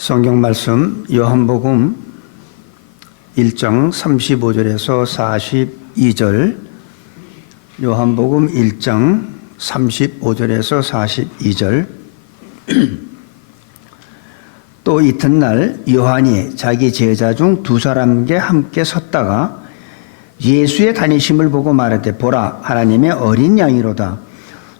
성경 말씀 요한복음 1장 35절에서 42절, 요한복음 1장 35절에서 42절. 또 이튿날 요한이 자기 제자 중 두 사람께 함께 섰다가 예수의 다니심을 보고 말하되, 보라, 하나님의 어린 양이로다.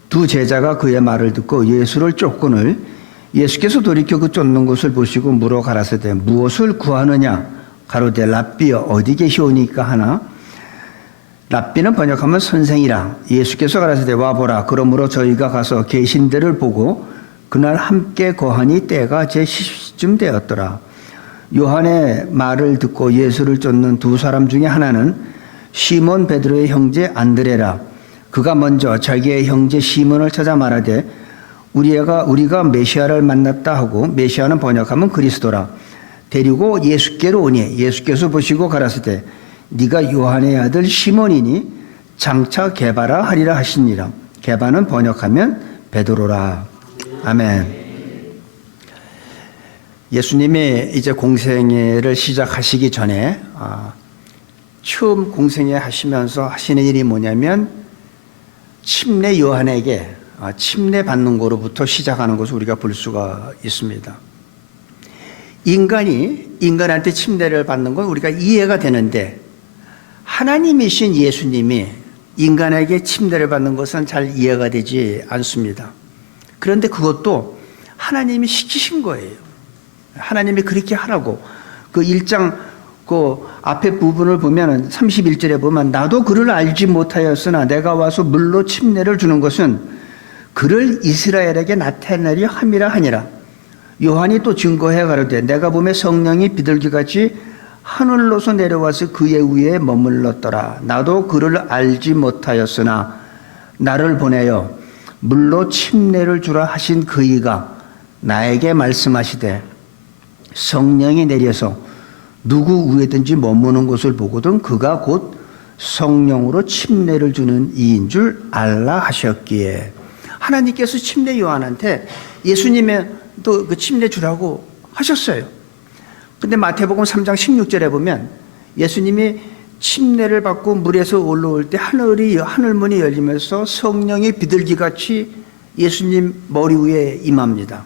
두 제자가 그의 말을 듣고 예수를 쫓거늘 예수께서 돌이켜 그 쫓는 것을 보시고 물어 가라사대, 무엇을 구하느냐? 가로되, 랍비여, 어디 계시오니까 하나. 랍비는 번역하면 선생이라. 예수께서 가라사대, 와보라. 그러므로 저희가 가서 계신 데를 보고 그날 함께 거하니 때가 제 10시쯤 되었더라. 요한의 말을 듣고 예수를 쫓는 두 사람 중에 하나는 시몬 베드로의 형제 안드레라. 그가 먼저 자기의 형제 시몬을 찾아 말하되, 우리가 메시아를 만났다 하고, 메시아는 번역하면 그리스도라. 데리고 예수께로 오니 예수께서 보시고 가라사대, 네가 요한의 아들 시몬이니 장차 게바라 하리라 하시니라. 게바는 번역하면 베드로라. 아멘. 예수님이 이제 공생애를 시작하시기 전에 처음 공생애 하시면서 하시는 일이 뭐냐면, 침례 요한에게 침례 받는 거로부터 시작하는 것을 우리가 볼 수가 있습니다. 인간이 인간한테 침례를 받는 건 우리가 이해가 되는데, 하나님이신 예수님이 인간에게 침례를 받는 것은 잘 이해가 되지 않습니다. 그런데 그것도 하나님이 시키신 거예요. 하나님이 그렇게 하라고. 그 1장 그 앞에 부분을 보면 31절에 보면, 나도 그를 알지 못하였으나 내가 와서 물로 침례를 주는 것은 그를 이스라엘에게 나타내려 함이라 하니라. 요한이 또 증거해 가로되, 내가 보매 성령이 비둘기같이 하늘로서 내려와서 그의 위에 머물렀더라. 나도 그를 알지 못하였으나 나를 보내어 물로 침례를 주라 하신 그이가 나에게 말씀하시되, 성령이 내려서 누구 위에든지 머무는 것을 보거든 그가 곧 성령으로 침례를 주는 이인 줄 알라 하셨기에. 하나님께서 침례 요한한테 예수님의 또 그 침례 주라고 하셨어요. 근데 마태복음 3장 16절에 보면, 예수님이 침례를 받고 물에서 올라올 때 하늘문이 열리면서 성령이 비둘기같이 예수님 머리 위에 임합니다.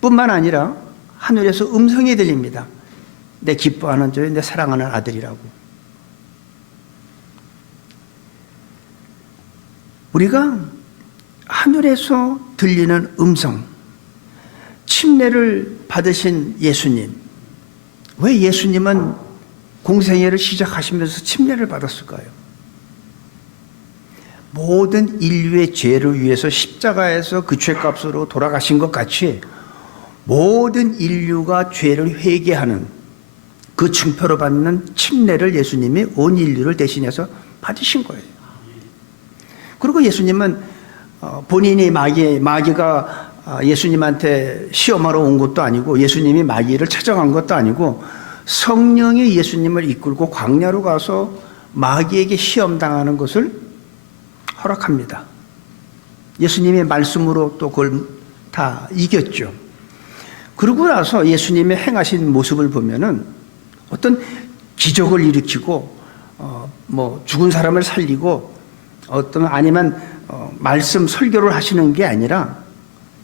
뿐만 아니라 하늘에서 음성이 들립니다. 내 기뻐하는 자요, 내 사랑하는 아들이라고. 우리가 하늘에서 들리는 음성, 침례를 받으신 예수님, 왜 예수님은 공생애를 시작하시면서 침례를 받았을까요? 모든 인류의 죄를 위해서 십자가에서 그 죄값으로 돌아가신 것 같이 모든 인류가 죄를 회개하는 그 증표로 받는 침례를 예수님이 온 인류를 대신해서 받으신 거예요. 그리고 예수님은 본인이 마귀가 예수님한테 시험하러 온 것도 아니고, 예수님이 마귀를 찾아간 것도 아니고, 성령이 예수님을 이끌고 광야로 가서 마귀에게 시험당하는 것을 허락합니다. 예수님의 말씀으로 또 그걸 다 이겼죠. 그러고 나서 예수님의 행하신 모습을 보면은 어떤 기적을 일으키고 죽은 사람을 살리고 아니면 말씀 설교를 하시는 게 아니라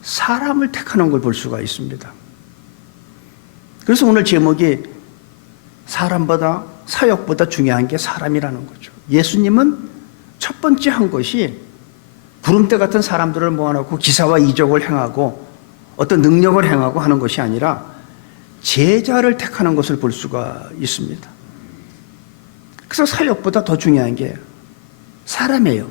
사람을 택하는 걸 볼 수가 있습니다. 그래서 오늘 제목이 사람보다, 사역보다 중요한 게 사람이라는 거죠. 예수님은 첫 번째 한 것이 구름대 같은 사람들을 모아놓고 기사와 이적을 행하고 어떤 능력을 행하고 하는 것이 아니라 제자를 택하는 것을 볼 수가 있습니다. 그래서 사역보다 더 중요한 게 사람이에요.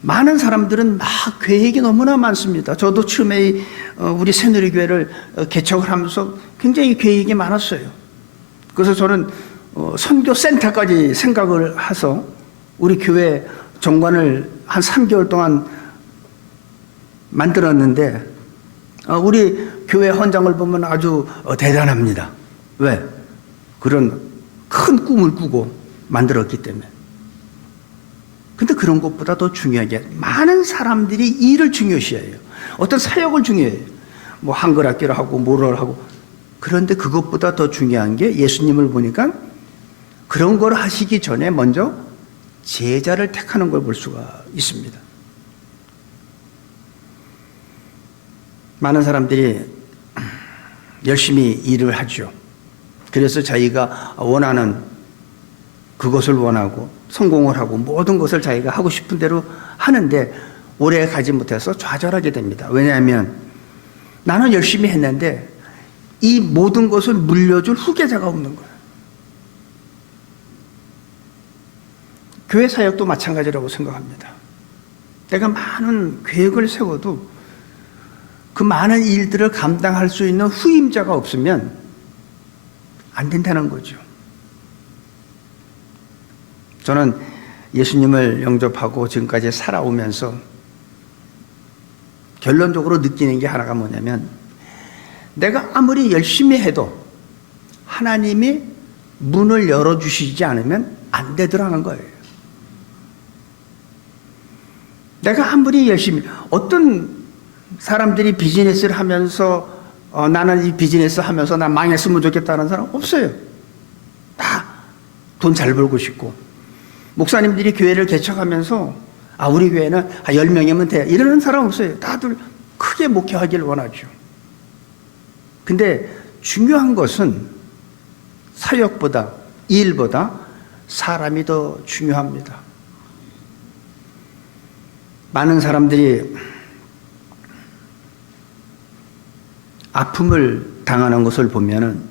많은 사람들은 막 계획이 너무나 많습니다. 저도 처음에 우리 새누리교회를 개척을 하면서 굉장히 계획이 많았어요. 그래서 저는 선교센터까지 생각을 해서 우리 교회 정관을 한 3개월 동안 만들었는데, 우리 교회 헌장을 보면 아주 대단합니다. 왜? 그런 큰 꿈을 꾸고 만들었기 때문에. 근데 그런 것보다 더 중요한 게, 많은 사람들이 일을 중요시해요. 어떤 사역을 중요해요. 뭐 한글 학기를 하고 뭐를 하고. 그런데 그것보다 더 중요한 게 예수님을 보니까 그런 걸 하시기 전에 먼저 제자를 택하는 걸 볼 수가 있습니다. 많은 사람들이 열심히 일을 하죠. 그래서 자기가 원하는 그것을 원하고 성공을 하고 모든 것을 자기가 하고 싶은 대로 하는데 오래 가지 못해서 좌절하게 됩니다. 왜냐하면 나는 열심히 했는데 이 모든 것을 물려줄 후계자가 없는 거예요. 교회 사역도 마찬가지라고 생각합니다. 내가 많은 계획을 세워도 그 많은 일들을 감당할 수 있는 후임자가 없으면 안 된다는 거죠. 저는 예수님을 영접하고 지금까지 살아오면서 결론적으로 느끼는 게 하나가 뭐냐면 내가 아무리 열심히 해도 하나님이 문을 열어주시지 않으면 안 되더라는 거예요. 내가 아무리 열심히, 어떤 사람들이 비즈니스를 하면서 나는 이 비즈니스 하면서 나 망했으면 좋겠다는 사람 없어요. 다 돈 잘 벌고 싶고, 목사님들이 교회를 개척하면서 우리 교회는 10명이면 돼 이러는 사람 없어요. 다들 크게 목회하기를 원하죠. 근데 중요한 것은 사역보다 일보다 사람이 더 중요합니다. 많은 사람들이 아픔을 당하는 것을 보면은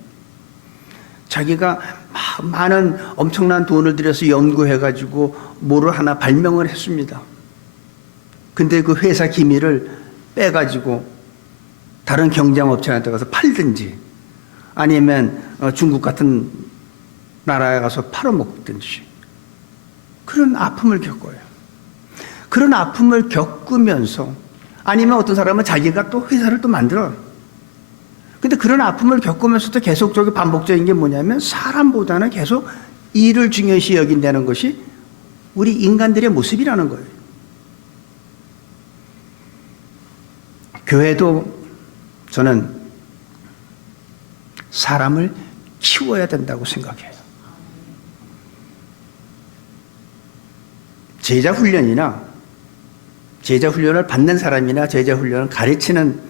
자기가 많은 엄청난 돈을 들여서 연구해가지고 뭐를 하나 발명을 했습니다. 근데 그 회사 기밀을 빼가지고 다른 경쟁업체한테 가서 팔든지 아니면 중국 같은 나라에 가서 팔아먹든지 그런 아픔을 겪어요. 그런 아픔을 겪으면서 아니면 어떤 사람은 자기가 또 회사를 또 만들어. 근데 그런 아픔을 겪으면서도 계속적인 반복적인 게 뭐냐면 사람보다는 계속 일을 중요시 여긴다는 것이 우리 인간들의 모습이라는 거예요. 교회도 저는 사람을 키워야 된다고 생각해요. 제자 훈련을 받는 사람이나 제자 훈련을 가르치는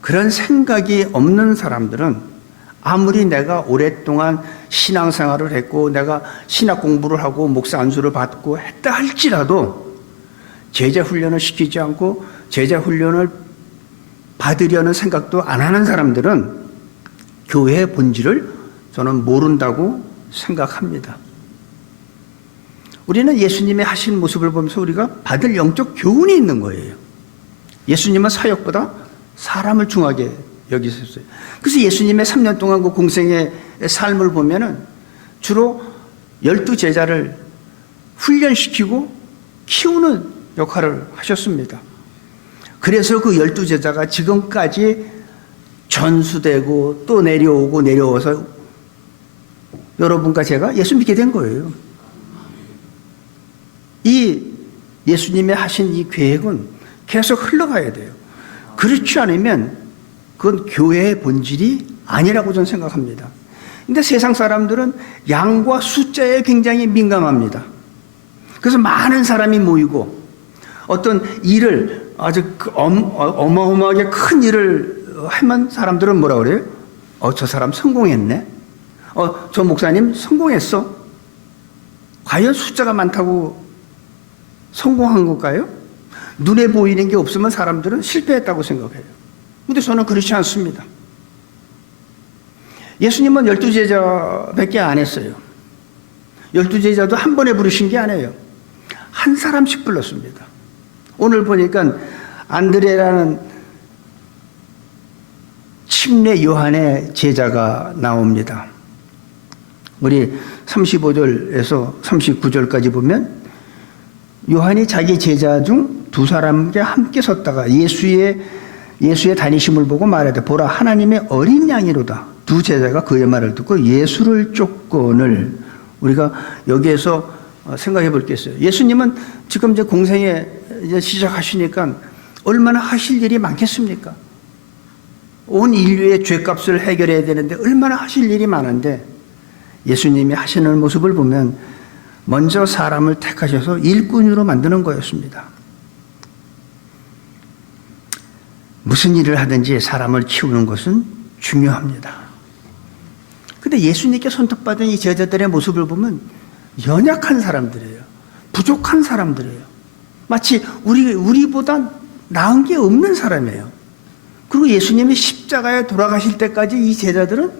그런 생각이 없는 사람들은 아무리 내가 오랫동안 신앙생활을 했고 내가 신학 공부를 하고 목사 안수를 받고 했다 할지라도 제자 훈련을 시키지 않고 제자 훈련을 받으려는 생각도 안 하는 사람들은 교회의 본질을 저는 모른다고 생각합니다. 우리는 예수님의 하신 모습을 보면서 우리가 받을 영적 교훈이 있는 거예요. 예수님은 사역보다 사람을 중하게 여기셨어요. 그래서 예수님의 3년 동안 그 공생의 삶을 보면은 주로 12제자를 훈련시키고 키우는 역할을 하셨습니다. 그래서 그 12제자가 지금까지 전수되고 또 내려와서 여러분과 제가 예수 믿게 된 거예요. 이 예수님의 하신 이 계획은 계속 흘러가야 돼요. 그렇지 않으면 그건 교회의 본질이 아니라고 저는 생각합니다. 근데 세상 사람들은 양과 숫자에 굉장히 민감합니다. 그래서 많은 사람이 모이고 어떤 일을 아주 어마어마하게 큰 일을 하면 사람들은 뭐라 그래요? 저 사람 성공했네. 저 목사님 성공했어. 과연 숫자가 많다고 성공한 걸까요? 눈에 보이는 게 없으면 사람들은 실패했다고 생각해요. 근데 저는 그렇지 않습니다. 예수님은 12제자밖에 안 했어요. 12제자도 한 번에 부르신 게 아니에요. 한 사람씩 불렀습니다. 오늘 보니까 안드레라는 침례 요한의 제자가 나옵니다. 우리 35절에서 39절까지 보면 요한이 자기 제자 중 두 사람과 함께 섰다가 예수의 다니심을 보고 말하되 보라 하나님의 어린 양이로다. 두 제자가 그의 말을 듣고 예수를 쫓거늘. 우리가 여기에서 생각해 볼 게 있어요. 예수님은 지금 이제 공생에 이제 시작하시니까 얼마나 하실 일이 많겠습니까? 온 인류의 죄값을 해결해야 되는데 얼마나 하실 일이 많은데 예수님이 하시는 모습을 보면 먼저 사람을 택하셔서 일꾼으로 만드는 거였습니다. 무슨 일을 하든지 사람을 키우는 것은 중요합니다. 근데 예수님께 선택받은 이 제자들의 모습을 보면 연약한 사람들이에요. 부족한 사람들이에요. 마치 우리보다 나은 게 없는 사람이에요. 그리고 예수님이 십자가에 돌아가실 때까지 이 제자들은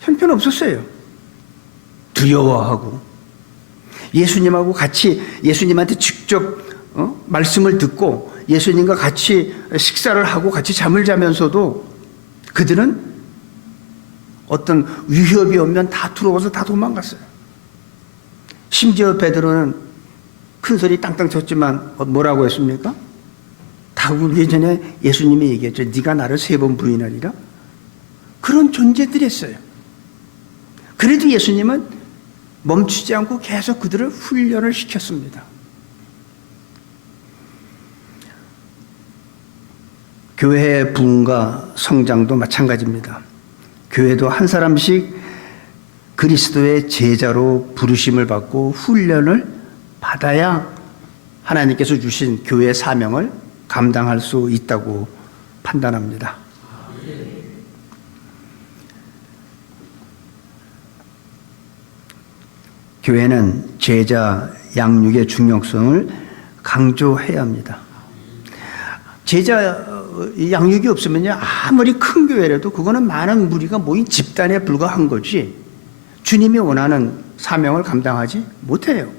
형편없었어요. 두려워하고 예수님하고 같이 예수님한테 직접 말씀을 듣고 예수님과 같이 식사를 하고 같이 잠을 자면서도 그들은 어떤 위협이 오면 다 들어와서 다 도망갔어요. 심지어 베드로는 큰 소리 땅땅 쳤지만 뭐라고 했습니까? 다구기 전에 예수님이 얘기했죠. 네가 나를 3번 부인하리라. 그런 존재들이었어요. 그래도 예수님은 멈추지 않고 계속 그들을 훈련을 시켰습니다. 교회의 부흥과 성장도 마찬가지입니다. 교회도 한 사람씩 그리스도의 제자로 부르심을 받고 훈련을 받아야 하나님께서 주신 교회의 사명을 감당할 수 있다고 판단합니다. 교회는 제자 양육의 중요성을 강조해야 합니다. 제자 양육이 없으면요, 아무리 큰 교회라도 그거는 많은 무리가 모인 집단에 불과한 거지 주님이 원하는 사명을 감당하지 못해요.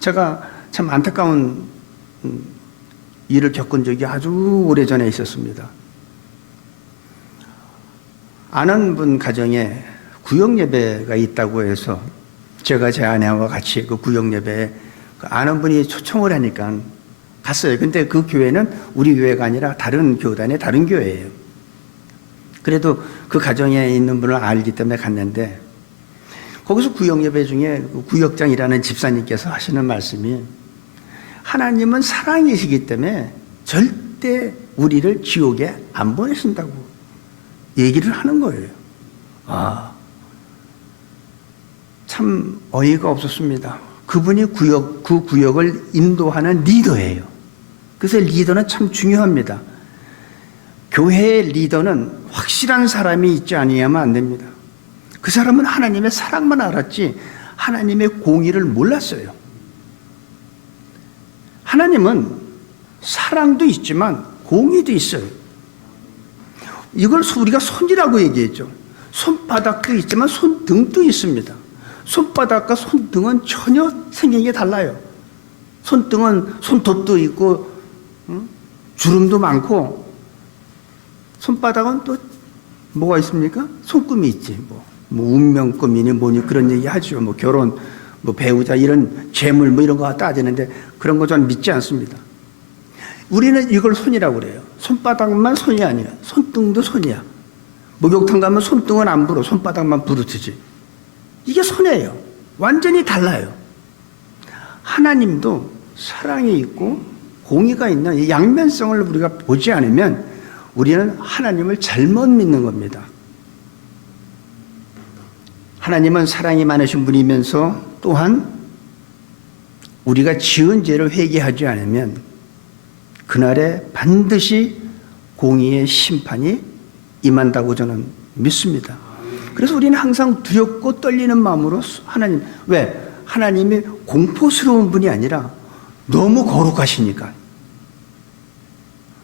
제가 참 안타까운 일을 겪은 적이 아주 오래전에 있었습니다. 아는 분 가정에 구역예배가 있다고 해서 제가 제 아내와 같이 그 구역예배에 아는 분이 초청을 하니까 갔어요. 근데 그 교회는 우리 교회가 아니라 다른 교단의 다른 교회예요. 그래도 그 가정에 있는 분을 알기 때문에 갔는데 거기서 구역예배 중에 구역장이라는 집사님께서 하시는 말씀이 하나님은 사랑이시기 때문에 절대 우리를 지옥에 안 보내신다고 얘기를 하는 거예요. 참 어이가 없었습니다. 그분이 그 구역을 인도하는 리더예요. 그래서 리더는 참 중요합니다. 교회의 리더는 확실한 사람이 있지 아니하면 안 됩니다. 그 사람은 하나님의 사랑만 알았지 하나님의 공의를 몰랐어요. 하나님은 사랑도 있지만 공의도 있어요. 이걸 우리가 손이라고 얘기했죠. 손바닥도 있지만 손등도 있습니다. 손바닥과 손등은 전혀 생긴 게 달라요. 손등은 손톱도 있고 주름도 많고 손바닥은 또 뭐가 있습니까? 손금이 있지. 뭐 운명금이니 뭐니 그런 얘기 하죠. 뭐 결혼, 뭐 배우자 이런 재물 뭐 이런 거 따지는데 그런 거 저는 믿지 않습니다. 우리는 이걸 손이라고 그래요. 손바닥만 손이 아니야. 손등도 손이야. 목욕탕 가면 손등은 안 불어. 손바닥만 부르트지. 이게 손이에요. 완전히 달라요. 하나님도 사랑이 있고 공의가 있는 이 양면성을 우리가 보지 않으면 우리는 하나님을 잘못 믿는 겁니다. 하나님은 사랑이 많으신 분이면서 또한 우리가 지은 죄를 회개하지 않으면 그날에 반드시 공의의 심판이 임한다고 저는 믿습니다. 그래서 우리는 항상 두렵고 떨리는 마음으로 하나님, 왜? 하나님이 공포스러운 분이 아니라 너무 거룩하시니까,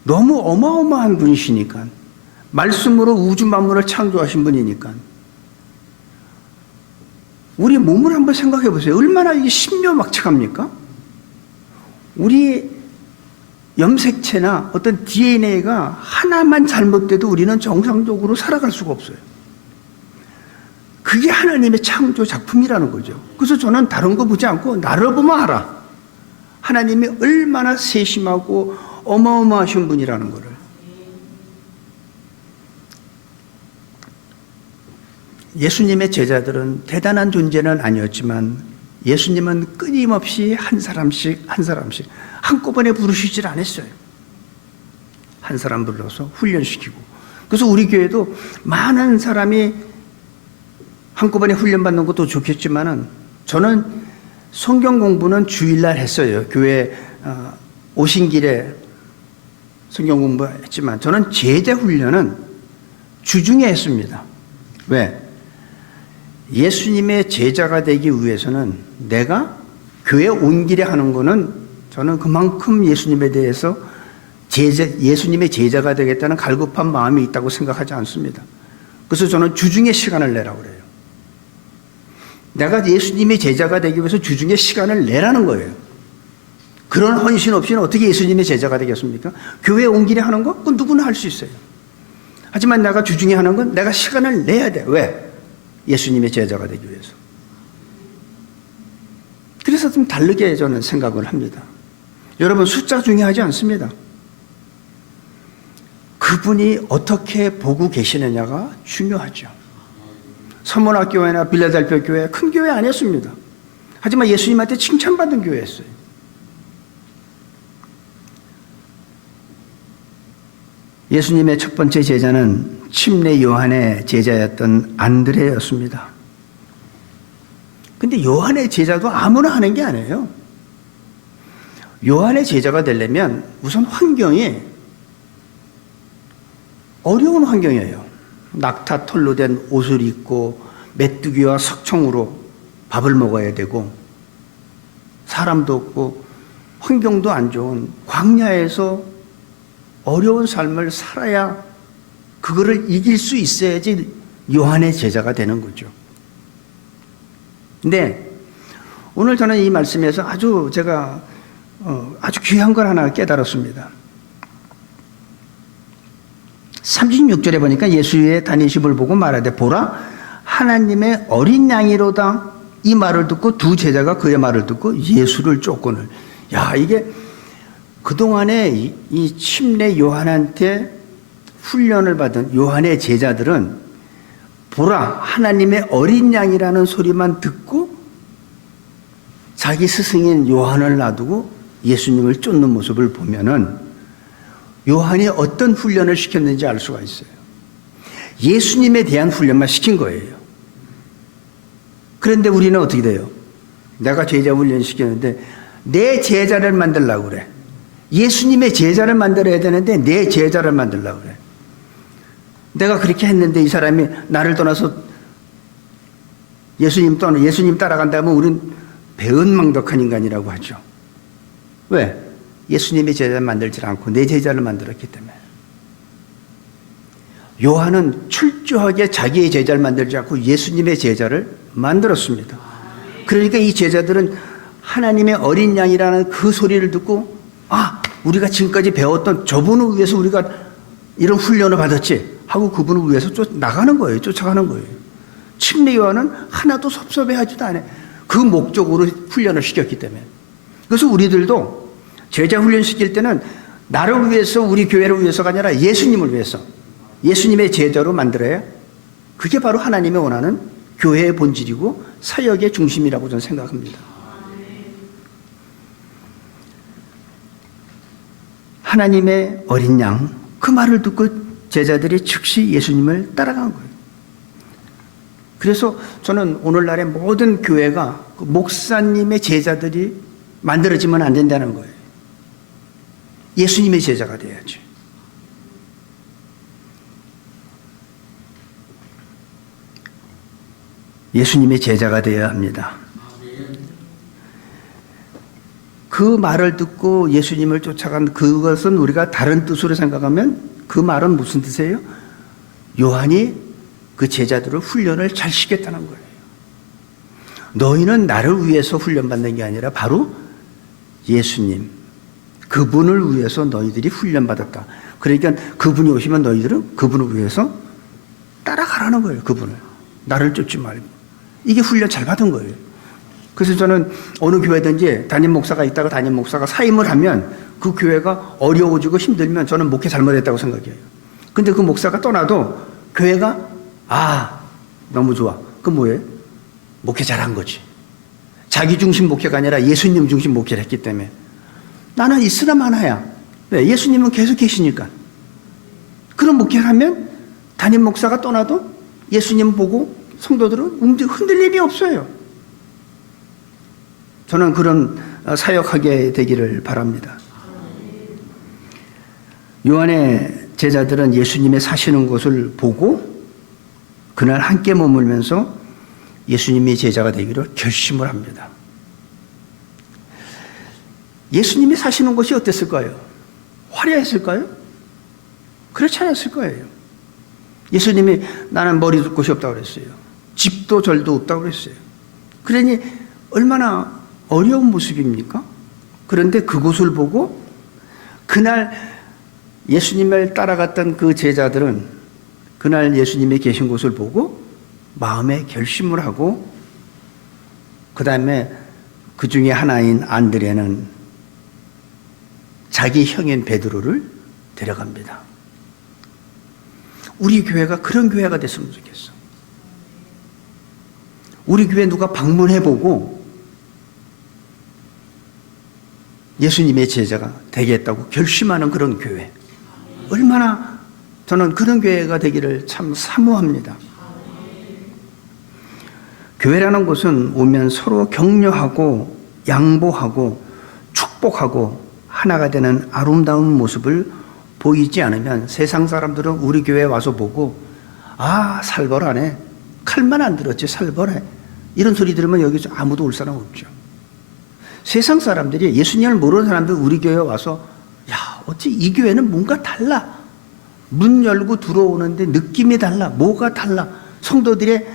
너무 어마어마한 분이시니까, 말씀으로 우주 만물을 창조하신 분이니까. 우리 몸을 한번 생각해 보세요. 얼마나 이게 신묘막측합니까? 우리 염색체나 어떤 DNA가 하나만 잘못돼도 우리는 정상적으로 살아갈 수가 없어요. 그게 하나님의 창조 작품이라는 거죠. 그래서 저는 다른 거 보지 않고 나를 보면 알아. 하나님이 얼마나 세심하고 어마어마하신 분이라는 거를. 예수님의 제자들은 대단한 존재는 아니었지만 예수님은 끊임없이 한 사람씩 한꺼번에 부르시질 않았어요. 한 사람 불러서 훈련시키고 그래서 우리 교회도 많은 사람이 한꺼번에 훈련받는 것도 좋겠지만은 저는 성경 공부는 주일날 했어요. 교회 오신 길에 성경 공부했지만 저는 제자 훈련은 주중에 했습니다. 왜? 예수님의 제자가 되기 위해서는 내가 교회 온 길에 하는 거는 저는 그만큼 예수님에 대해서 예수님의 제자가 되겠다는 갈급한 마음이 있다고 생각하지 않습니다. 그래서 저는 주중에 시간을 내라고 그래요. 내가 예수님의 제자가 되기 위해서 주중에 시간을 내라는 거예요. 그런 헌신 없이는 어떻게 예수님의 제자가 되겠습니까? 교회 온 길에 하는 거? 그건 누구나 할 수 있어요. 하지만 내가 주중에 하는 건 내가 시간을 내야 돼. 왜? 예수님의 제자가 되기 위해서. 그래서 좀 다르게 저는 생각을 합니다. 여러분, 숫자 중요하지 않습니다. 그분이 어떻게 보고 계시느냐가 중요하죠. 서문학교회나 빌라델피아 교회 큰 교회 아니었습니다. 하지만 예수님한테 칭찬받은 교회였어요. 예수님의 첫 번째 제자는 침례 요한의 제자였던 안드레였습니다. 근데 요한의 제자도 아무나 하는 게 아니에요. 요한의 제자가 되려면 우선 환경이 어려운 환경이에요. 낙타 털로 된 옷을 입고 메뚜기와 석청으로 밥을 먹어야 되고 사람도 없고 환경도 안 좋은 광야에서 어려운 삶을 살아야 그거를 이길 수 있어야지 요한의 제자가 되는 거죠. 근데 오늘 저는 이 말씀에서 제가 아주 귀한 걸 하나 깨달았습니다. 36절에 보니까 예수의 다니심을 보고 말하되 보라 하나님의 어린 양이로다. 이 말을 듣고 두 제자가 그의 말을 듣고 예수를 쫓거늘. 야, 이게 그동안에 이 침례 요한한테 훈련을 받은 요한의 제자들은 보라 하나님의 어린 양이라는 소리만 듣고 자기 스승인 요한을 놔두고 예수님을 쫓는 모습을 보면은 요한이 어떤 훈련을 시켰는지 알 수가 있어요. 예수님에 대한 훈련만 시킨 거예요. 그런데 우리는 어떻게 돼요? 내가 제자 훈련 시켰는데 내 제자를 만들려고 그래. 예수님의 제자를 만들어야 되는데 내 제자를 만들려고 그래. 내가 그렇게 했는데 이 사람이 나를 떠나서 예수님 따라간다면 우리는 배은망덕한 인간이라고 하죠. 왜? 예수님의 제자를 만들지 않고 내 제자를 만들었기 때문에. 요한은 철저하게 자기의 제자를 만들지 않고 예수님의 제자를 만들었습니다. 그러니까 이 제자들은 하나님의 어린 양이라는 그 소리를 듣고 우리가 지금까지 배웠던 저분을 위해서 우리가 이런 훈련을 받았지 하고 그분을 위해서 나가는 거예요. 쫓아가는 거예요. 침례 요한은 하나도 섭섭해하지도 않아요. 그 목적으로 훈련을 시켰기 때문에. 그래서 우리들도 제자 훈련 시킬 때는 나를 위해서 우리 교회를 위해서가 아니라 예수님을 위해서 예수님의 제자로 만들어야 그게 바로 하나님이 원하는 교회의 본질이고 사역의 중심이라고 저는 생각합니다. 하나님의 어린 양, 그 말을 듣고 제자들이 즉시 예수님을 따라간 거예요. 그래서 저는 오늘날의 모든 교회가 그 목사님의 제자들이 만들어지면 안 된다는 거예요. 예수님의 제자가 돼야지. 예수님의 제자가 되어야 합니다. 그 말을 듣고 예수님을 쫓아간 그것은 우리가 다른 뜻으로 생각하면 그 말은 무슨 뜻이에요? 요한이 그 제자들을 훈련을 잘 시켰다는 거예요. 너희는 나를 위해서 훈련받는 게 아니라 바로 예수님, 그분을 위해서 너희들이 훈련받았다. 그러니까 그분이 오시면 너희들은 그분을 위해서 따라가라는 거예요. 그분을. 나를 쫓지 말고. 이게 훈련 잘 받은 거예요. 그래서 저는 어느 교회든지 담임 목사가 있다가 담임 목사가 사임을 하면 그 교회가 어려워지고 힘들면 저는 목회 잘못했다고 생각해요. 근데 그 목사가 떠나도 교회가 너무 좋아. 그건 뭐예요? 목회 잘한 거지. 자기 중심 목회가 아니라 예수님 중심 목회를 했기 때문에. 나는 있으나 마나야. 왜? 예수님은 계속 계시니까. 그런 목회를 하면 담임 목사가 떠나도 예수님 보고 성도들은 흔들림이 없어요. 저는 그런 사역하게 되기를 바랍니다. 요한의 제자들은 예수님의 사시는 곳을 보고 그날 함께 머물면서 예수님의 제자가 되기로 결심을 합니다. 예수님이 사시는 곳이 어땠을까요? 화려했을까요? 그렇지 않았을 거예요. 예수님이 나는 머리 둘 곳이 없다고 그랬어요. 집도 절도 없다고 그랬어요. 그러니 얼마나 어려운 모습입니까? 그런데 그곳을 보고 그날 예수님을 따라갔던 그 제자들은 그날 예수님이 계신 곳을 보고 마음에 결심을 하고 그 다음에 그 중에 하나인 안드레는 자기 형인 베드로를 데려갑니다. 우리 교회가 그런 교회가 됐으면 좋겠어. 우리 교회 누가 방문해보고 예수님의 제자가 되겠다고 결심하는 그런 교회. 얼마나 저는 그런 교회가 되기를 참 사모합니다. 교회라는 곳은 오면 서로 격려하고 양보하고 축복하고 하나가 되는 아름다운 모습을 보이지 않으면 세상 사람들은 우리 교회에 와서 보고 아 살벌하네, 칼만 안 들었지 살벌해, 이런 소리 들으면 여기서 아무도 올 사람 없죠. 세상 사람들이 예수님을 모르는 사람들 우리 교회에 와서 야 어찌 이 교회는 뭔가 달라, 문 열고 들어오는데 느낌이 달라, 뭐가 달라, 성도들의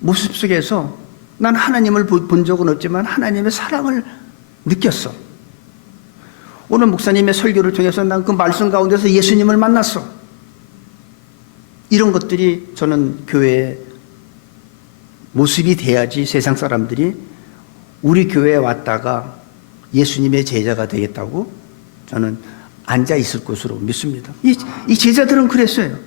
모습 속에서 난 하나님을 본 적은 없지만 하나님의 사랑을 느꼈어. 오늘 목사님의 설교를 통해서 난 그 말씀 가운데서 예수님을 만났어. 이런 것들이 저는 교회의 모습이 돼야지 세상 사람들이 우리 교회에 왔다가 예수님의 제자가 되겠다고 저는 앉아 있을 것으로 믿습니다. 이 제자들은 그랬어요.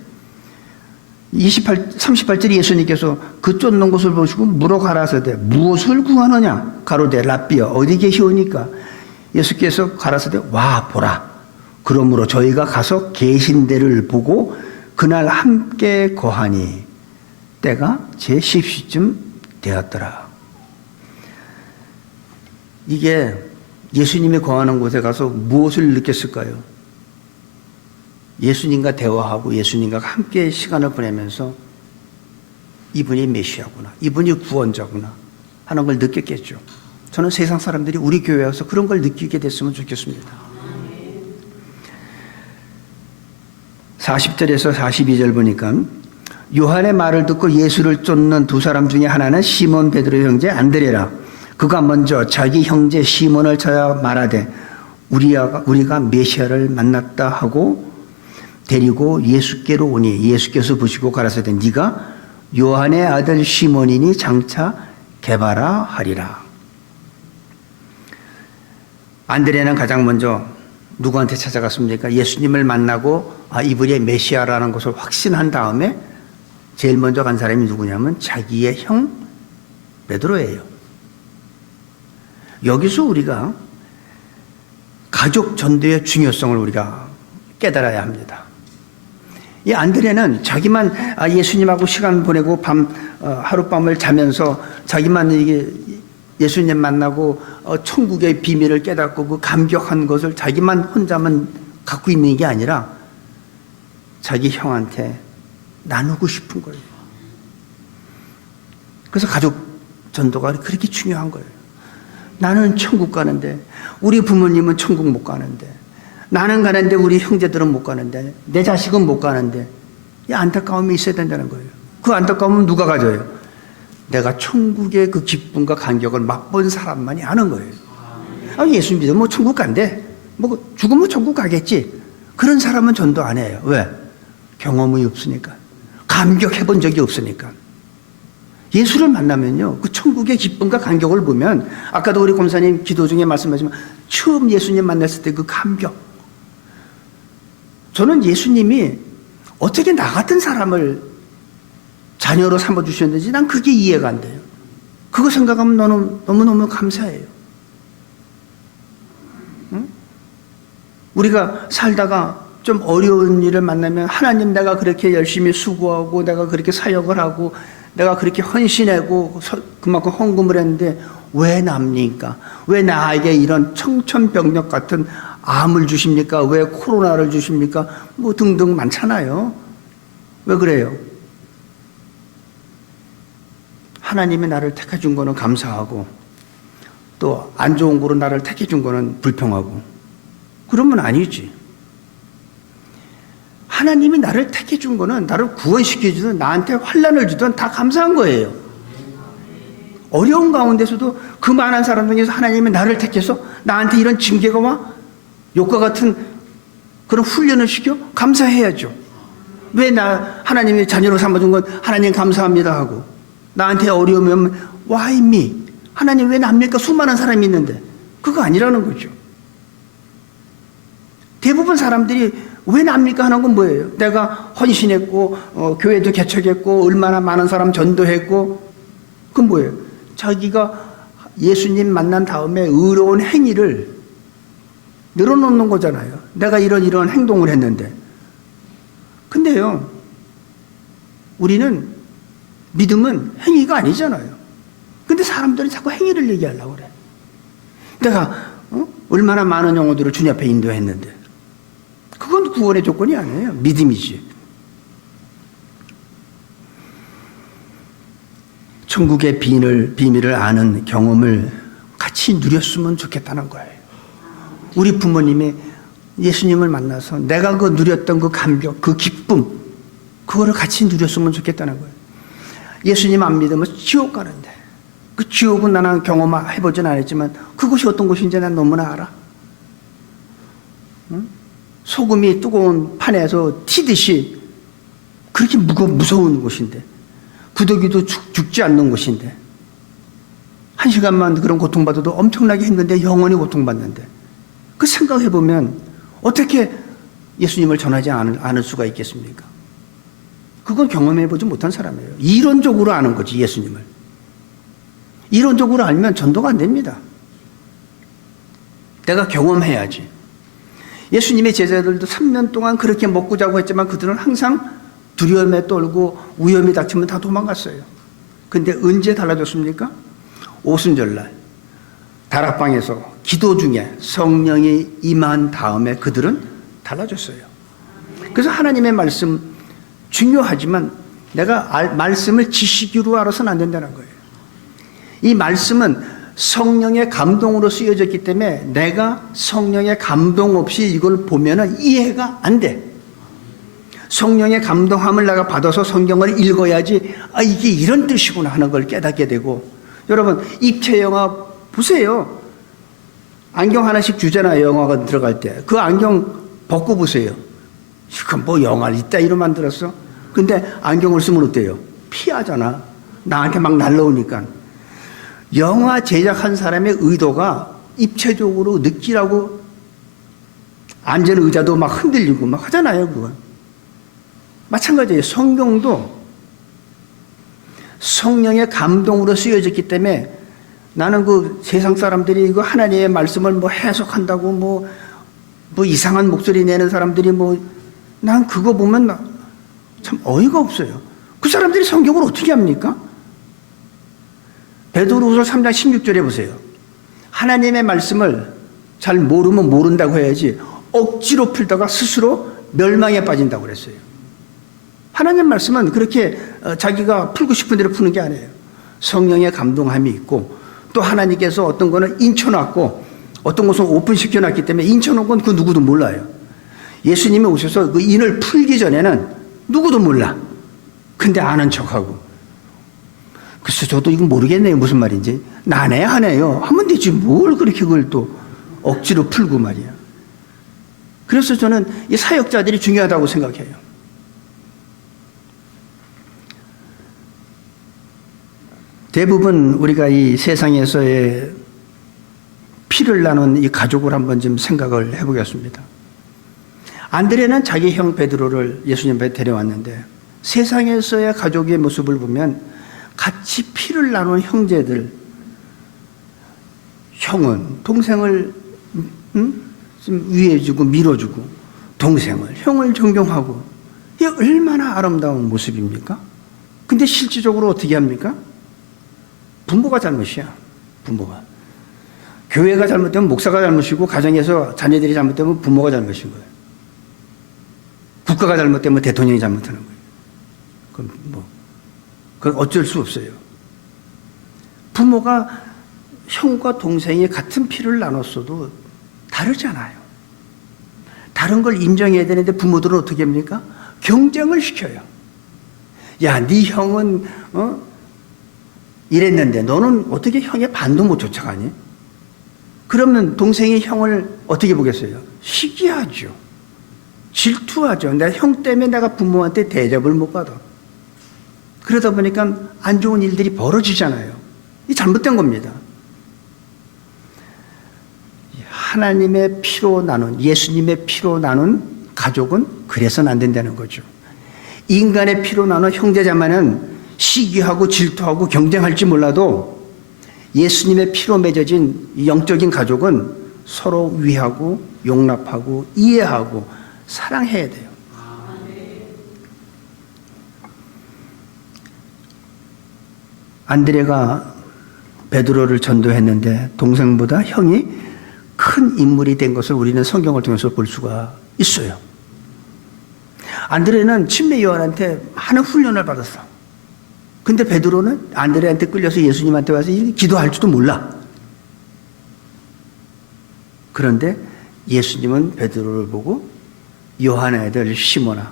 38절 예수님께서 그 쫓는 곳을 보시고 물어 가라사대 무엇을 구하느냐 가로되 랍비여 어디 계시오니까 예수께서 가라사대 와 보라. 그러므로 저희가 가서 계신 데를 보고 그날 함께 거하니 때가 제 10시쯤 되었더라. 이게 예수님이 거하는 곳에 가서 무엇을 느꼈을까요? 예수님과 대화하고 예수님과 함께 시간을 보내면서 이분이 메시아구나, 이분이 구원자구나 하는 걸 느꼈겠죠. 저는 세상 사람들이 우리 교회에 와서 그런 걸 느끼게 됐으면 좋겠습니다. 40절에서 42절 보니까 요한의 말을 듣고 예수를 쫓는 두 사람 중에 하나는 시몬 베드로의 형제 안드레라. 그가 먼저 자기 형제 시몬을 찾아 말하되 우리가 메시아를 만났다 하고 데리고 예수께로 오니 예수께서 보시고 가라사대 네가 요한의 아들 시몬이니 장차 게바라 하리라. 안드레는 가장 먼저 누구한테 찾아갔습니까? 예수님을 만나고 이분이 메시아라는 것을 확신한 다음에 제일 먼저 간 사람이 누구냐면 자기의 형 베드로예요. 여기서 우리가 가족 전도의 중요성을 우리가 깨달아야 합니다. 이 안드레는 자기만 예수님하고 시간 보내고 하룻밤을 자면서 자기만 이게 예수님 만나고 천국의 비밀을 깨닫고 그 감격한 것을 자기만 혼자만 갖고 있는 게 아니라 자기 형한테 나누고 싶은 거예요. 그래서 가족 전도가 그렇게 중요한 거예요. 나는 천국 가는데 우리 부모님은 천국 못 가는데 나는 가는데 우리 형제들은 못 가는데 내 자식은 못 가는데 이 안타까움이 있어야 된다는 거예요. 그 안타까움은 누가 가져요? 내가 천국의 그 기쁨과 감격을 맛본 사람만이 아는 거예요. 예수 믿으면 뭐 천국 간대. 뭐 죽으면 천국 가겠지. 그런 사람은 전도 안 해요. 왜? 경험이 없으니까. 감격해 본 적이 없으니까. 예수를 만나면요, 그 천국의 기쁨과 감격을 보면, 아까도 우리 권사님 기도 중에 말씀하시면, 처음 예수님 만났을 때 그 감격. 저는 예수님이 어떻게 나 같은 사람을 자녀로 삼아주셨는지 난 그게 이해가 안 돼요. 그거 생각하면 너무너무 감사해요. 응? 우리가 살다가 좀 어려운 일을 만나면 하나님 내가 그렇게 열심히 수고하고 내가 그렇게 사역을 하고 내가 그렇게 헌신하고 그만큼 헌금을 했는데 왜 납니까? 왜 나에게 이런 청천벽력 같은 암을 주십니까? 왜 코로나를 주십니까? 뭐 등등 많잖아요. 왜 그래요? 하나님이 나를 택해 준 거는 감사하고 또 안 좋은 거로 나를 택해 준 거는 불평하고 그러면 아니지. 하나님이 나를 택해 준 거는 나를 구원시켜 주든 나한테 환난을 주든 다 감사한 거예요. 어려운 가운데서도 그 많은 사람 중에서 하나님이 나를 택해서 나한테 이런 징계가 와? 욕과 같은 그런 훈련을 시켜? 감사해야죠. 왜 하나님이 자녀로 삼아준 건 하나님 감사합니다 하고 나한테 어려움이 오면 why me? 하나님 왜 납니까? 수많은 사람이 있는데 그거 아니라는 거죠. 대부분 사람들이 왜 납니까 하는 건 뭐예요? 내가 헌신했고 교회도 개척했고 얼마나 많은 사람 전도했고 그건 뭐예요? 자기가 예수님 만난 다음에 의로운 행위를 늘어놓는 거잖아요. 내가 이런 행동을 했는데 근데요 우리는 믿음은 행위가 아니잖아요. 근데 사람들은 자꾸 행위를 얘기하려고 그래. 내가 얼마나 많은 영혼들을 주님 앞에 인도했는데 그건 구원의 조건이 아니에요. 믿음이지. 천국의 비밀을 아는 경험을 같이 누렸으면 좋겠다는 거예요. 우리 부모님이 예수님을 만나서 내가 그 누렸던 그 감격, 그 기쁨 그거를 같이 누렸으면 좋겠다는 거예요. 예수님 안 믿으면 지옥 가는데 그 지옥은 나는 경험해보진 않았지만 그것이 어떤 곳인지 난 너무나 알아. 응? 소금이 뜨거운 판에서 튀듯이 그렇게 무서운 곳인데 구더기도 죽지 않는 곳인데 한 시간만 그런 고통받아도 엄청나게 힘든데 영원히 고통받는데 그 생각해보면 어떻게 예수님을 전하지 않을 수가 있겠습니까? 그건 경험해보지 못한 사람이에요. 이론적으로 아는 거지 예수님을. 이론적으로 알면 전도가 안 됩니다. 내가 경험해야지. 예수님의 제자들도 3년 동안 그렇게 먹고 자고 했지만 그들은 항상 두려움에 떨고 위험이 닥치면 다 도망갔어요. 근데 언제 달라졌습니까? 오순절날 다락방에서 기도 중에 성령이 임한 다음에 그들은 달라졌어요. 그래서 하나님의 말씀 중요하지만 내가 말씀을 지식으로 알아서는 안 된다는 거예요. 이 말씀은 성령의 감동으로 쓰여졌기 때문에 내가 성령의 감동 없이 이걸 보면은 이해가 안 돼. 성령의 감동함을 내가 받아서 성경을 읽어야지 이게 이런 뜻이구나 하는 걸 깨닫게 되고 여러분 입체 영화 보세요. 안경 하나씩 주잖아요. 영화가 들어갈 때. 그 안경 벗고 보세요. 그건 뭐 영화를 이따 이로 만들었어? 근데 안경을 쓰면 어때요? 피하잖아. 나한테 막 날라오니까. 영화 제작한 사람의 의도가 입체적으로 느끼라고 앉은 의자도 막 흔들리고 막 하잖아요. 그건. 마찬가지예요. 성경도 성령의 감동으로 쓰여졌기 때문에 나는 그 세상 사람들이 이거 하나님의 말씀을 뭐 해석한다고 뭐 이상한 목소리 내는 사람들이 난 그거 보면 참 어이가 없어요. 그 사람들이 성경을 어떻게 합니까? 베드로후서 3장 16절에 보세요. 하나님의 말씀을 잘 모르면 모른다고 해야지 억지로 풀다가 스스로 멸망에 빠진다고 그랬어요. 하나님 말씀은 그렇게 자기가 풀고 싶은 대로 푸는 게 아니에요. 성령의 감동함이 있고 또 하나님께서 어떤 거는 인쳐놨고 어떤 것은 오픈시켜놨기 때문에 인쳐놓은 건 그 누구도 몰라요. 예수님이 오셔서 그 인을 풀기 전에는 누구도 몰라. 근데 아는 척하고. 글쎄 저도 이거 모르겠네요. 무슨 말인지. 나네 하네요. 하면 되지 뭘 그렇게 그걸 또 억지로 풀고 말이야. 그래서 저는 이 사역자들이 중요하다고 생각해요. 대부분 우리가 이 세상에서의 피를 나눈 이 가족을 한번 좀 생각을 해보겠습니다. 안드레는 자기 형 베드로를 예수님 앞에 데려왔는데 세상에서의 가족의 모습을 보면 같이 피를 나눈 형제들, 형은 동생을 좀 위해주고 밀어주고 동생을, 형을 존경하고, 이게 얼마나 아름다운 모습입니까? 근데 실질적으로 어떻게 합니까? 부모가 잘못이야. 부모가. 교회가 잘못되면 목사가 잘못이고, 가정에서 자녀들이 잘못되면 부모가 잘못인 거예요. 국가가 잘못되면 대통령이 잘못하는 거예요. 그건 어쩔 수 없어요. 부모가 형과 동생이 같은 피를 나눴어도 다르잖아요. 다른 걸 인정해야 되는데 부모들은 어떻게 합니까? 경쟁을 시켜요. 야, 네 형은 이랬는데 너는 어떻게 형의 반도 못 쫓아가니? 그러면 동생이 형을 어떻게 보겠어요? 시기하죠. 질투하죠. 내 형 때문에 내가 부모한테 대접을 못 받아. 그러다 보니까 안 좋은 일들이 벌어지잖아요. 이 잘못된 겁니다. 하나님의 피로 나눈, 예수님의 피로 나눈 가족은 그래서는 안 된다는 거죠. 인간의 피로 나눈 형제자매는 시기하고 질투하고 경쟁할지 몰라도 예수님의 피로 맺어진 영적인 가족은 서로 위하고 용납하고 이해하고 사랑해야 돼요. 안드레가 베드로를 전도했는데 동생보다 형이 큰 인물이 된 것을 우리는 성경을 통해서 볼 수가 있어요. 안드레는 침례 요한한테 많은 훈련을 받았어. 근데 베드로는 안드레한테 끌려서 예수님한테 와서 기도할 줄도 몰라. 그런데 예수님은 베드로를 보고 요한의 아들 시몬아,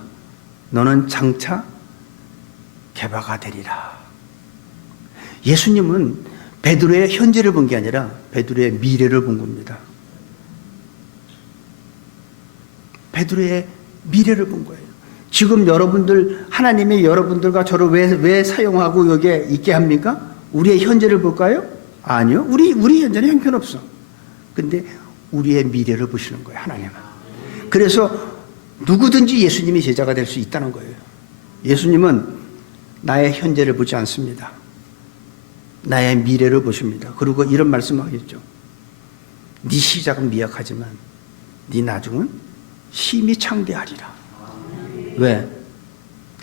너는 장차 개바가 되리라. 예수님은 베드로의 현재를 본 게 아니라 베드로의 미래를 본 겁니다. 베드로의 미래를 본 거예요. 지금 여러분들, 하나님이 여러분들과 저를 왜 사용하고 여기에 있게 합니까? 우리의 현재를 볼까요? 아니요. 우리 현재는 형편없어. 근데 우리의 미래를 보시는 거예요, 하나님은. 그래서 누구든지 예수님이 제자가 될 수 있다는 거예요. 예수님은 나의 현재를 보지 않습니다. 나의 미래를 보십니다. 그리고 이런 말씀하겠죠. 네 시작은 미약하지만 네 나중은 심히 창대하리라. 왜?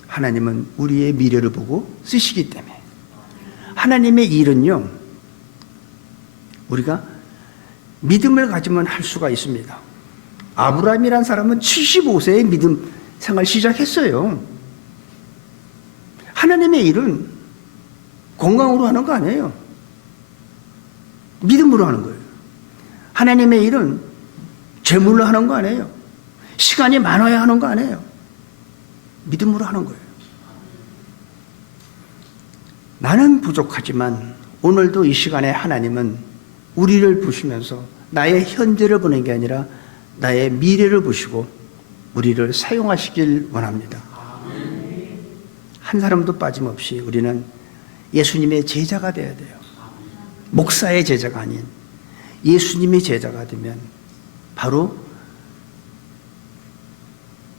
하나님은 우리의 미래를 보고 쓰시기 때문에. 하나님의 일은요, 우리가 믿음을 가지면 할 수가 있습니다. 아브라함이라는 사람은 75세에 믿음 생활 시작했어요. 하나님의 일은 건강으로 하는 거 아니에요. 믿음으로 하는 거예요. 하나님의 일은 재물로 하는 거 아니에요. 시간이 많아야 하는 거 아니에요. 믿음으로 하는 거예요. 나는 부족하지만 오늘도 이 시간에 하나님은 우리를 보시면서 나의 현재를 보는 게 아니라 나의 미래를 보시고 우리를 사용하시길 원합니다. 한 사람도 빠짐없이 우리는 예수님의 제자가 되어야 돼요. 목사의 제자가 아닌 예수님의 제자가 되면 바로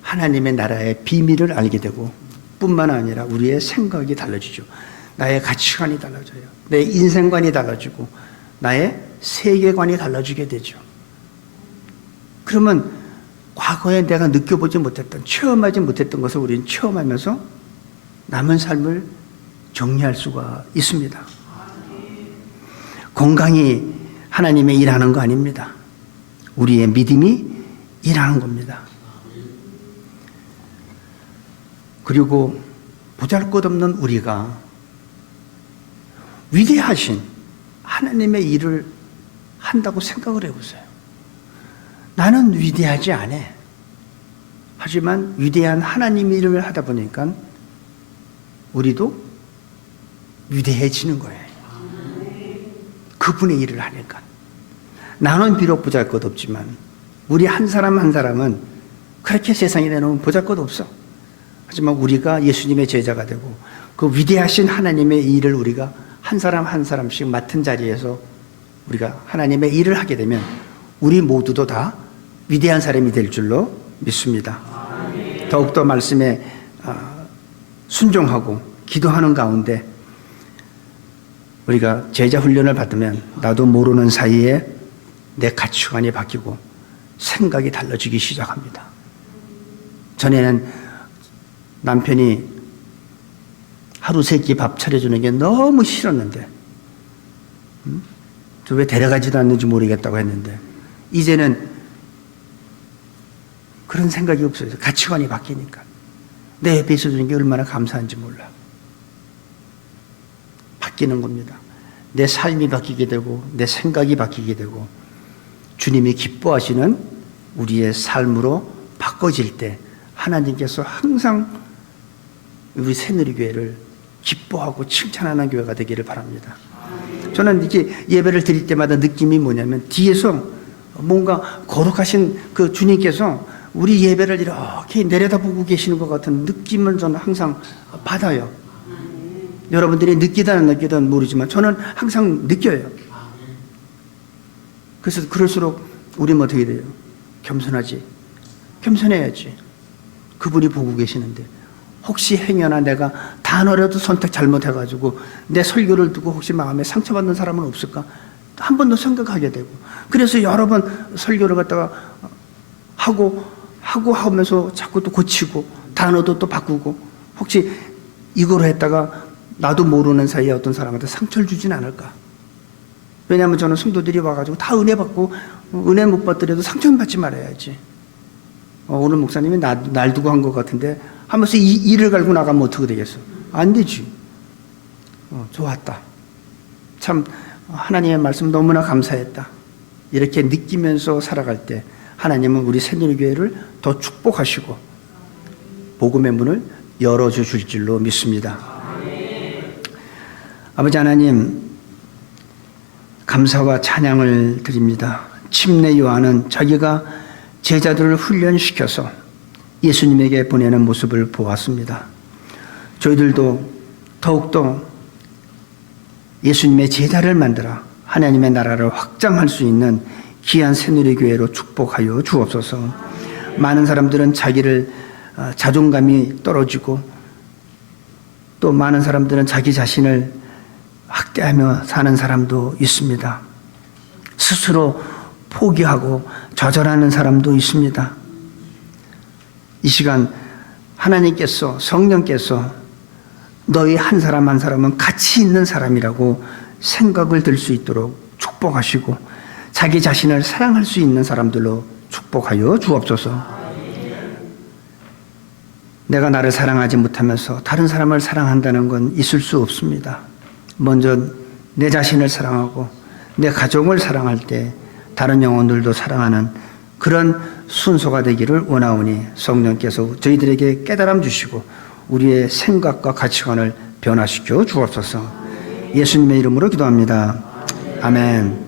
하나님의 나라의 비밀을 알게 되고 뿐만 아니라 우리의 생각이 달라지죠. 나의 가치관이 달라져요. 내 인생관이 달라지고 나의 세계관이 달라지게 되죠. 그러면 과거에 내가 느껴보지 못했던, 체험하지 못했던 것을 우리는 체험하면서 남은 삶을 정리할 수가 있습니다. 건강이 하나님의 일하는 거 아닙니다. 우리의 믿음이 일하는 겁니다. 그리고 보잘것없는 우리가 위대하신 하나님의 일을 한다고 생각을 해보세요. 나는 위대하지 않아. 하지만 위대한 하나님의 일을 하다 보니까 우리도 위대해지는 거예요. 그분의 일을 하니까. 나는 비록 보잘것없지만 우리 한 사람 한 사람은 그렇게 세상에 내놓으면 보잘것없어. 하지만 우리가 예수님의 제자가 되고 그 위대하신 하나님의 일을 우리가 한 사람 한 사람씩 맡은 자리에서 우리가 하나님의 일을 하게 되면 우리 모두도 다 위대한 사람이 될 줄로 믿습니다. 더욱더 말씀에 순종하고 기도하는 가운데 우리가 제자 훈련을 받으면 나도 모르는 사이에 내 가치관이 바뀌고 생각이 달라지기 시작합니다. 전에는 남편이 하루 세 끼 밥 차려주는 게 너무 싫었는데, 저 왜 데려가지도 않는지 모르겠다고 했는데, 이제는 그런 생각이 없어요. 가치관이 바뀌니까. 내 옆에 있어주는 게 얼마나 감사한지 몰라. 바뀌는 겁니다. 내 삶이 바뀌게 되고 내 생각이 바뀌게 되고 주님이 기뻐하시는 우리의 삶으로 바꿔질 때 하나님께서 항상 우리 새누리교회를 기뻐하고 칭찬하는 교회가 되기를 바랍니다. 저는 이렇게 예배를 드릴 때마다 느낌이 뭐냐면 뒤에서 뭔가 거룩하신 그 주님께서 우리 예배를 이렇게 내려다보고 계시는 것 같은 느낌을 저는 항상 받아요. 여러분들이 느끼든 안 느끼든 모르지만 저는 항상 느껴요. 그래서 그럴수록 우리는 어떻게 돼요? 겸손하지. 겸손해야지. 그분이 보고 계시는데 혹시 행여나 내가 단어라도 선택 잘못해가지고 내 설교를 두고 혹시 마음에 상처받는 사람은 없을까? 한 번 더 생각하게 되고, 그래서 여러 번 설교를 갖다가 하고 하면서 자꾸 또 고치고 단어도 또 바꾸고, 혹시 이거로 했다가 나도 모르는 사이에 어떤 사람한테 상처를 주진 않을까? 왜냐하면 저는 성도들이 와가지고 다 은혜 받고, 은혜 못 받더라도 상처는 받지 말아야지. 오늘 목사님이 날 두고 한 것 같은데 하면서 이를 갈고 나가면 어떻게 되겠어? 안 되지. 좋았다. 참 하나님의 말씀 너무나 감사했다. 이렇게 느끼면서 살아갈 때 하나님은 우리 새누리교회를 더 축복하시고 복음의 문을 열어주실 줄로 믿습니다. 아버지 하나님, 감사와 찬양을 드립니다. 침례 요한은 자기가 제자들을 훈련시켜서 예수님에게 보내는 모습을 보았습니다. 저희들도 더욱더 예수님의 제자를 만들어 하나님의 나라를 확장할 수 있는 귀한 새누리교회로 축복하여 주옵소서. 많은 사람들은 자기를 자존감이 떨어지고 또 많은 사람들은 자기 자신을 학대하며 사는 사람도 있습니다. 스스로 포기하고 좌절하는 사람도 있습니다. 이 시간 하나님께서, 성령께서 너희 한 사람 한 사람은 가치 있는 사람이라고 생각을 들 수 있도록 축복하시고 자기 자신을 사랑할 수 있는 사람들로 축복하여 주옵소서. 내가 나를 사랑하지 못하면서 다른 사람을 사랑한다는 건 있을 수 없습니다. 먼저 내 자신을 사랑하고 내 가족을 사랑할 때 다른 영혼들도 사랑하는 그런 순서가 되기를 원하오니 성령께서 저희들에게 깨달음 주시고 우리의 생각과 가치관을 변화시켜 주옵소서. 예수님의 이름으로 기도합니다. 아멘.